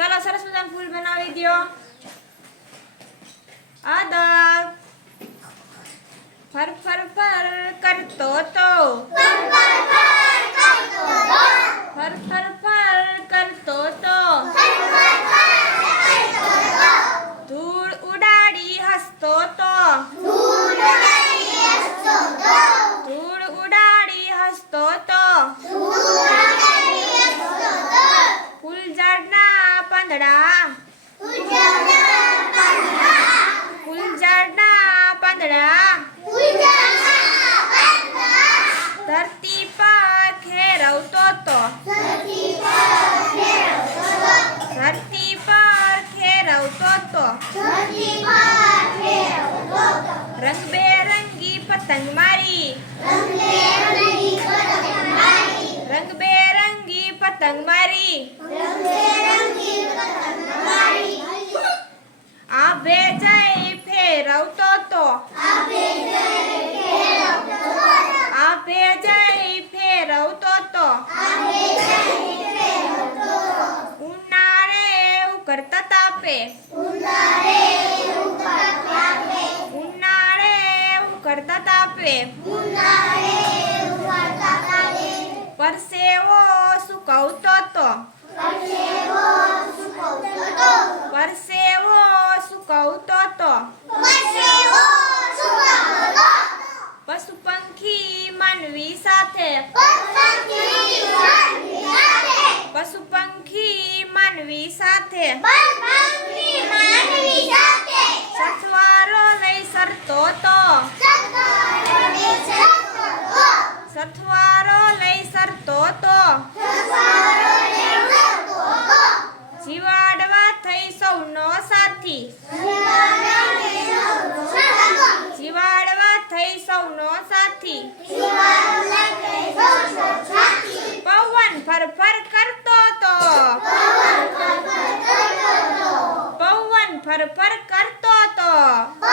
ચાલો સરસ મજાનું ફૂલ બનાવી દો. આદબ ફર ફર ફર કરતો તો ફર ફર ફર કરતો તો ધૂળ ઉડાડી હસતો તો ધૂળ ઉડાડી હસતો તો ફૂલઝાડના પાંદડા ધરતી પર ખેરવતો તો ધરતી પર ખેરવતો તો રંગબેરંગી પતંગ મારી રંગબેરંગી પતંગ મારી આભે જઈ ફેરવતો તો આભે જઈ ફેરવતો તો ઉનાળે ઉકળતા તાપે ઉનાળે ઉકળતા તાપે પરસેવો સુકવતો તો પરસેવો સુકવતો તો પશુ પંખી માનવી સાથે પશુ પંખી માનવી સાથે સથવારો લઈ સરતો તો સથવારો લઈ સરતો તો જીવાડવા થઈ સૌનો સાથી જીવાડવા થઈ સૌનો સાથી પવન ફરફર કરતો તો પવન ફરફર કરતો તો